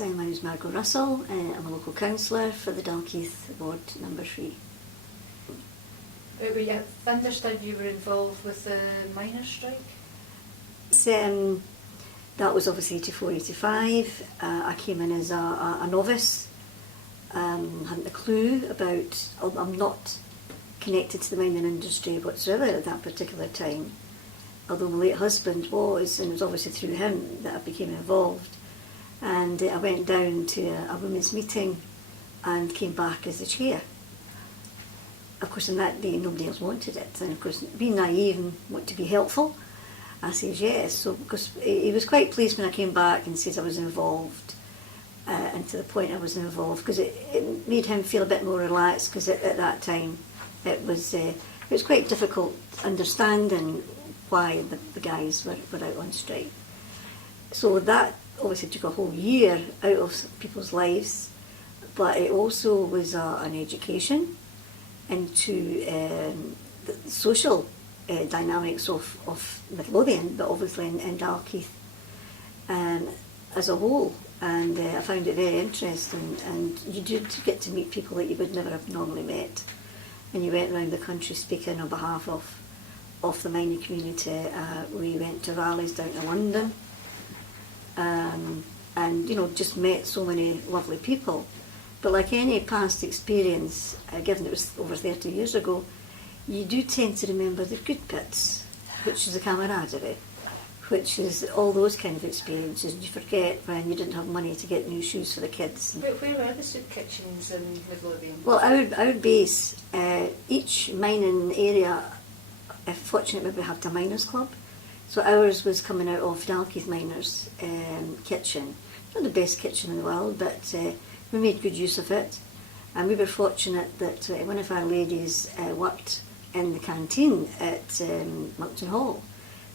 My name is Margot Russell. I'm a local councillor for the Dalkeith Ward No. 3. I understand you were involved with the miners' strike? That was obviously 84-85. I came in as a novice, hadn't a clue about, I'm not connected to the mining industry whatsoever at that particular time, although my late husband was, and it was obviously through him that I became involved. And I went down to a women's meeting and came back as the chair. Of course, in that day, nobody else wanted it. And of course, being naive and want to be helpful, I says yes. So, because he was quite pleased when I came back and says I was involved, and to the point I was involved, because it made him feel a bit more relaxed, because at that time it was quite difficult understanding why the guys were out on strike. So that obviously took a whole year out of people's lives, but it also was an education into the social dynamics of Midlothian, but obviously in Dalkeith as a whole. And I found it very interesting, and you did get to meet people that you would never have normally met. And you went around the country speaking on behalf of the mining community. We went to rallies down to London, and just met so many lovely people. But like any past experience, given it was over 30 years ago, you do tend to remember the good bits, which is the camaraderie, which is all those kind of experiences. And you forget when you didn't have money to get new shoes for the kids. But where are the soup kitchens in Midlothian? Well, our base, each mining area, if fortunate, maybe had a miners' club. So ours was coming out of Dalkeith Miners' kitchen. Not the best kitchen in the world, but we made good use of it. And we were fortunate that one of our ladies worked in the canteen at Milton Hall.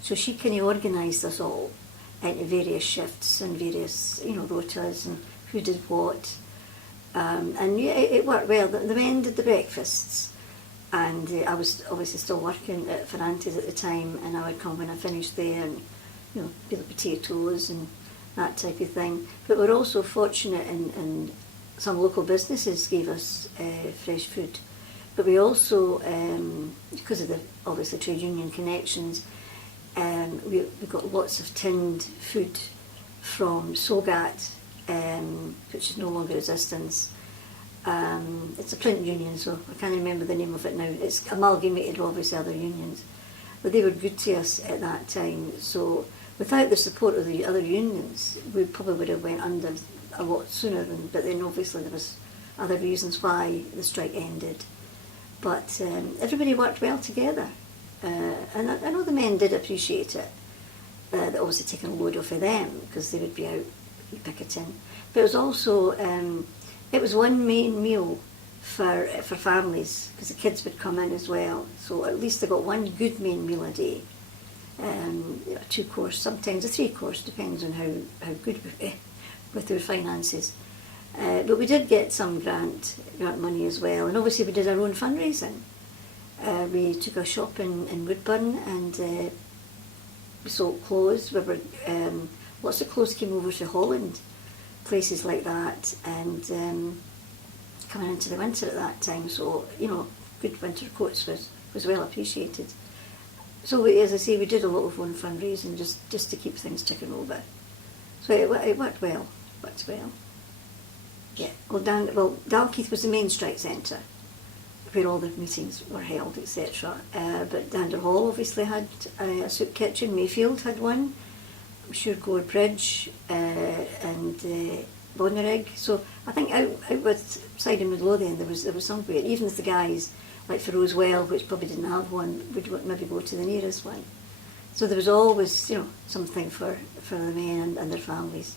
So she kind of organised us all into various shifts and various, rotas and who did what. And yeah, it worked well. The men did the breakfasts. And I was obviously still working at Ferrante's at the time, and I would come when I finished there and, peel the potatoes and that type of thing. But we're also fortunate in some local businesses gave us fresh food. But we also, because of the obviously trade union connections, we got lots of tinned food from Sogat, which is no longer existence. It's a print union, so I can't remember the name of it now. It's amalgamated with obviously other unions. But they were good to us at that time. So without the support of the other unions, we probably would have went under a lot sooner. But then obviously there was other reasons why the strike ended. But everybody worked well together. And I know the men did appreciate it. That obviously taking a load off of them, because they would be out picketing. But it was also, it was one main meal for families, because the kids would come in as well. So at least they got one good main meal a day. A 2-course, sometimes a 3-course, depends on how good we were with their finances. But we did get some grant money as well, and obviously we did our own fundraising. We took a shop in Woodburn, and we sold clothes. Lots of clothes came over to Holland, places like that, and coming into the winter at that time, so good winter coats was well appreciated. So as I say, we did a lot of own fundraising just to keep things ticking over. So it worked well. Yeah. Well, Dalkeith was the main strike centre, where all the meetings were held, etc. But Dander Hall obviously had a soup kitchen. Mayfield had one. I'm sure Gore Bridge and Bonnerig. So I think out with side of Midlothian there was somewhere. Even if the guys like for Rosewell, which probably didn't have one, would maybe go to the nearest one. So there was always something for the men and their families.